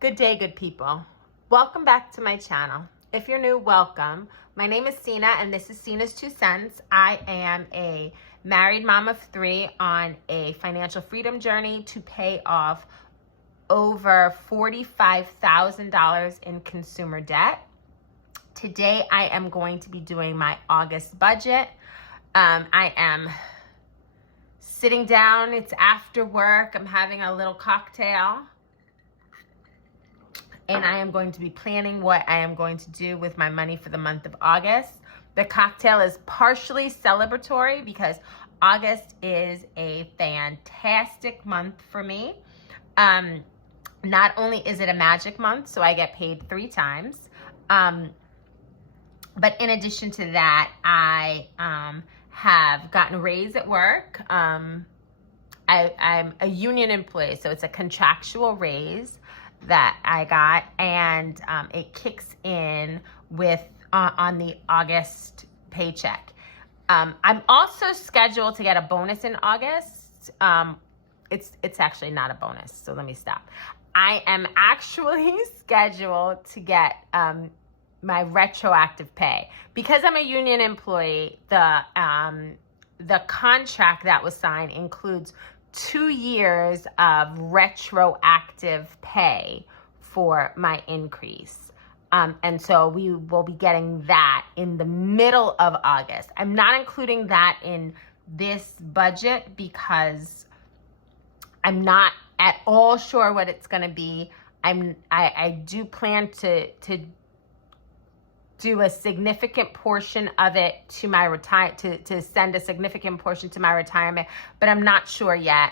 Good day, good people. Welcome back to my channel. If you're new, welcome. My name is Sina and this is Sina's 2 cents. I am a married mom of 3 on a financial freedom journey to pay off over $45,000 in consumer debt. Today, I am going to be doing my August budget. I am sitting down. It's after work. I'm having a little cocktail. And I am going to be planning what I am going to do with my money for the month of August. The cocktail is partially celebratory because August is a fantastic month for me. Not only is it a magic month, so I get paid 3 times, but in addition to that, I have gotten a raise at work. I'm a union employee, so it's a contractual raise that I got, and it kicks in with on the August paycheck. I'm also scheduled to get a bonus in August. It's actually not a bonus, so let me stop. I am actually scheduled to get my retroactive pay because I'm a union employee. The contract that was signed includes 2 years of retroactive pay for my increase. And so we will be getting that in the middle of August. I'm not including that in this budget because I'm not at all sure what it's going to be. I do plan to do a significant portion of it to my to send a significant portion to my retirement, but I'm not sure yet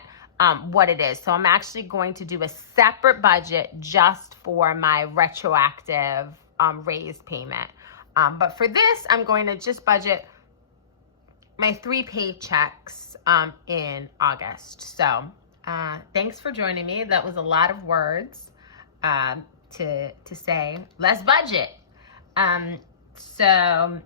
what it is. So I'm actually going to do a separate budget just for my retroactive raise payment. But for this, I'm going to just budget my 3 paychecks in August. So thanks for joining me. That was a lot of words to say. Let's budget. So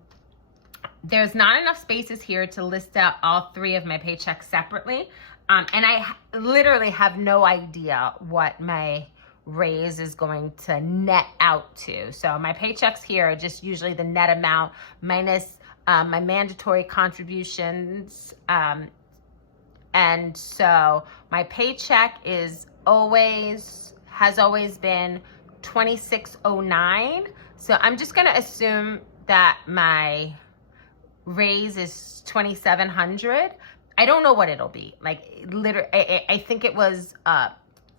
there's not enough spaces here to list out all 3 of my paychecks separately. And I literally have no idea what my raise is going to net out to. So my paychecks here are just usually the net amount minus my mandatory contributions. And so my paycheck has always been $26.09. So I'm just going to assume that my raise is $2,700. I don't know what it'll be. Like, literally, I think it was a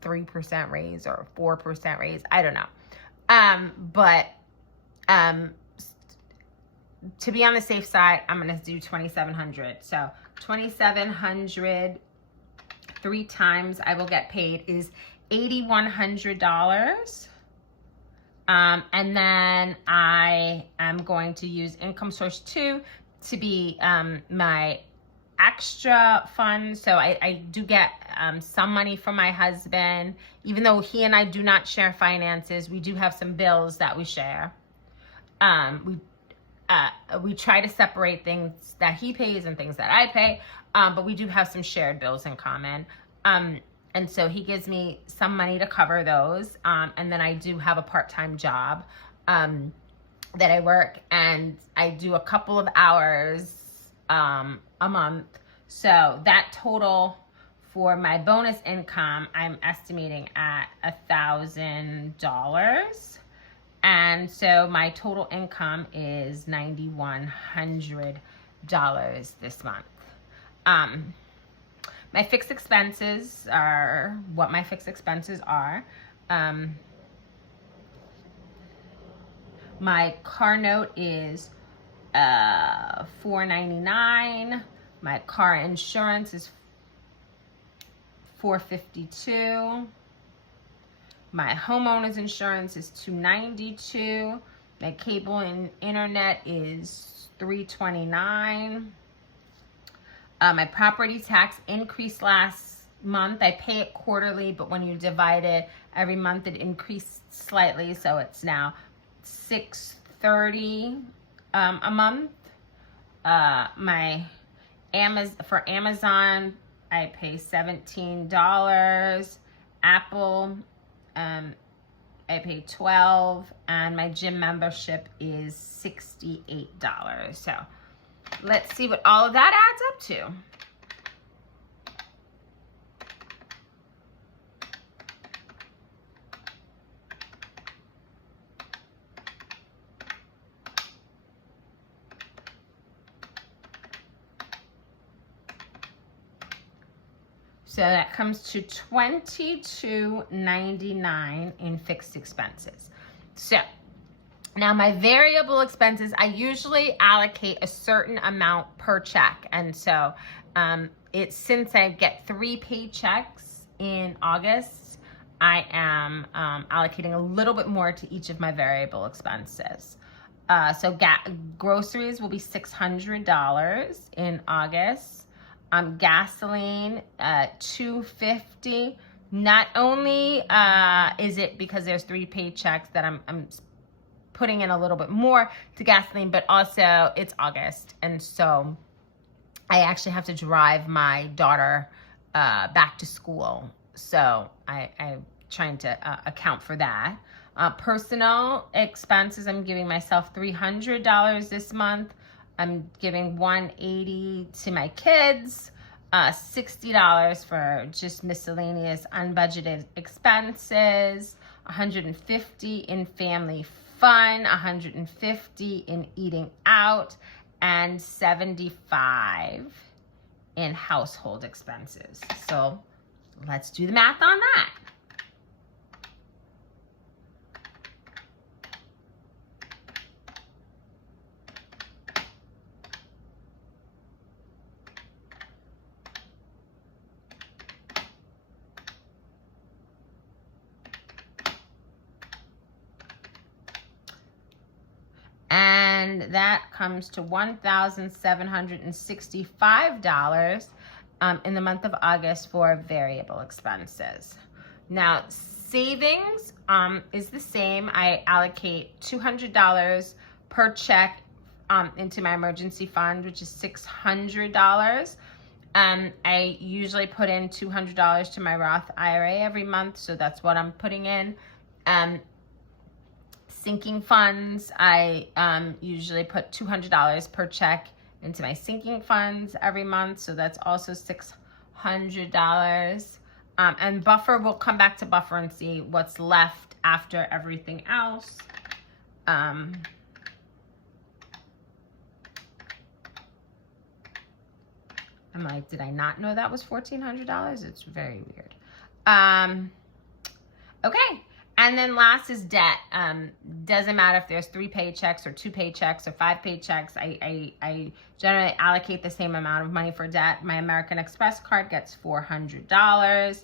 3% raise or a 4% raise. I don't know. But to be on the safe side, I'm going to do $2,700. So $2,700 3 times I will get paid is $8,100. And then I am going to use income source 2 to be my extra fund. So I do get some money from my husband. Even though he and I do not share finances, we do have some bills that we share. We try to separate things that he pays and things that I pay, but we do have some shared bills in common. And so he gives me some money to cover those. And then I do have a part-time job that I work, and I do a couple of hours a month. So that total for my bonus income, I'm estimating at $1,000. And so my total income is $9,100 this month. My fixed expenses are what my fixed expenses are. My car note is $499. My car insurance is $452. My homeowner's insurance is $292. My cable and internet is $329. My property tax increased last month. I pay it quarterly, but when you divide it every month, it increased slightly, so it's now $630 a month. For Amazon, I pay $17. Apple I pay $12, and my gym membership is $68. So let's see what all of that adds up to. So that comes to $22.99 in fixed expenses. So now my variable expenses, I usually allocate a certain amount per check. And so it's since I get 3 paychecks in August, I am allocating a little bit more to each of my variable expenses. So groceries will be $600 in August. Gasoline, $250. Not only is it because there's 3 paychecks that I'm putting in a little bit more to gasoline, but also it's August, and so I actually have to drive my daughter back to school. So I'm trying to account for that. Personal expenses, I'm giving myself $300 this month. I'm giving $180 to my kids, $60 for just miscellaneous unbudgeted expenses, $150 in family fun, $150 in eating out, and $75 in household expenses. So let's do the math on that. And that comes to $1,765 in the month of August for variable expenses. Now, savings is the same. I allocate $200 per check into my emergency fund, which is $600. I usually put in $200 to my Roth IRA every month, so that's what I'm putting in. Sinking funds, I usually put $200 per check into my sinking funds every month, so that's also $600. And buffer, we'll come back to buffer and see what's left after everything else. I'm like, did I not know that was $1,400? It's very weird. Okay. And then last is debt. Doesn't matter if there's 3 paychecks or 2 paychecks or 5 paychecks. I generally allocate the same amount of money for debt. My American Express card gets $400.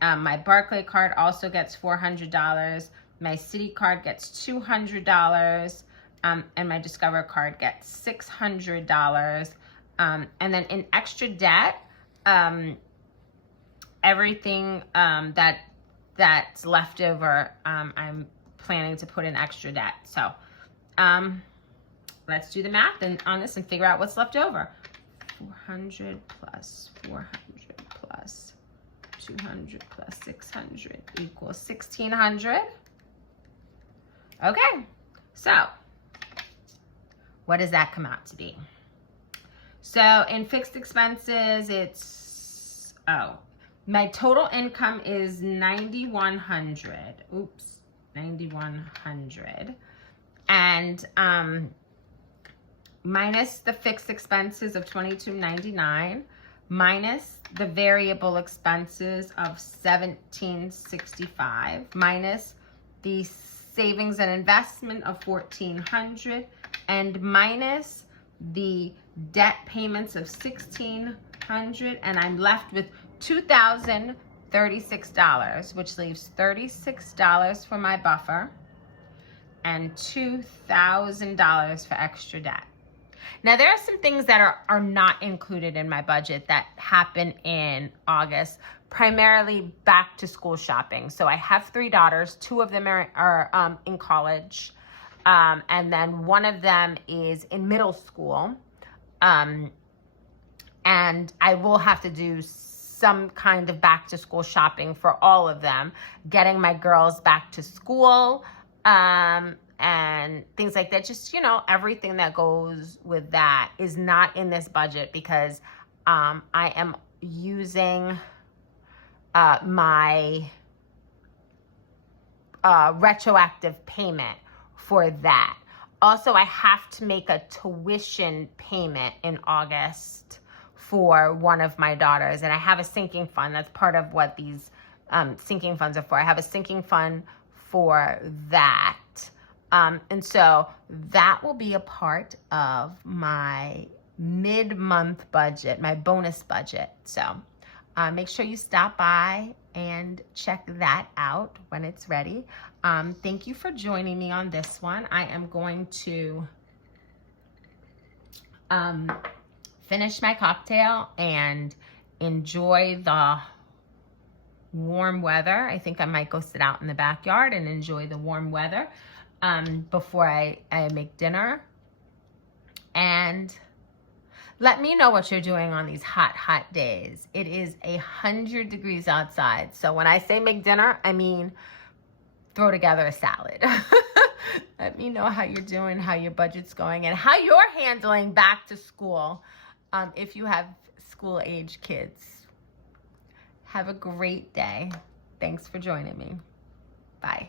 My Barclay card also gets $400. My Citi card gets $200. And my Discover card gets $600. And then in extra debt, everything that's left over, I'm planning to put in extra debt. So let's do the math on this and figure out what's left over. 400 plus 400 plus 200 plus 600 equals 1,600. Okay, so what does that come out to be? So in fixed expenses, it's, my total income is $9,100. Oops, $9,100. And minus the fixed expenses of $22.99, minus the variable expenses of $1,765, minus the savings and investment of $1,400, and minus the debt payments of $1,600, and I'm left with $2,036, which leaves $36 for my buffer and $2,000 for extra debt. Now, there are some things that are not included in my budget that happen in August, primarily back to school shopping. So I have 3 daughters. 2 of them are in college, and then one of them is in middle school. And I will have to do some kind of back to school shopping for all of them, getting my girls back to school, and things like that. Just, you know, everything that goes with that is not in this budget because I am using my retroactive payment for that. Also, I have to make a tuition payment in August for one of my daughters, and I have a sinking fund. That's part of what these sinking funds are for. I have a sinking fund for that. And so that will be a part of my mid-month budget, my bonus budget. So make sure you stop by and check that out when it's ready. Thank you for joining me on this one. I am going to finish my cocktail and enjoy the warm weather. I think I might go sit out in the backyard and enjoy the warm weather before I make dinner. And let me know what you're doing on these hot days. It is 100 degrees outside. So when I say make dinner, I mean throw together a salad. Let me know how you're doing, how your budget's going, and how you're handling back to school if you have school-age kids. Have a great day. Thanks for joining me. Bye.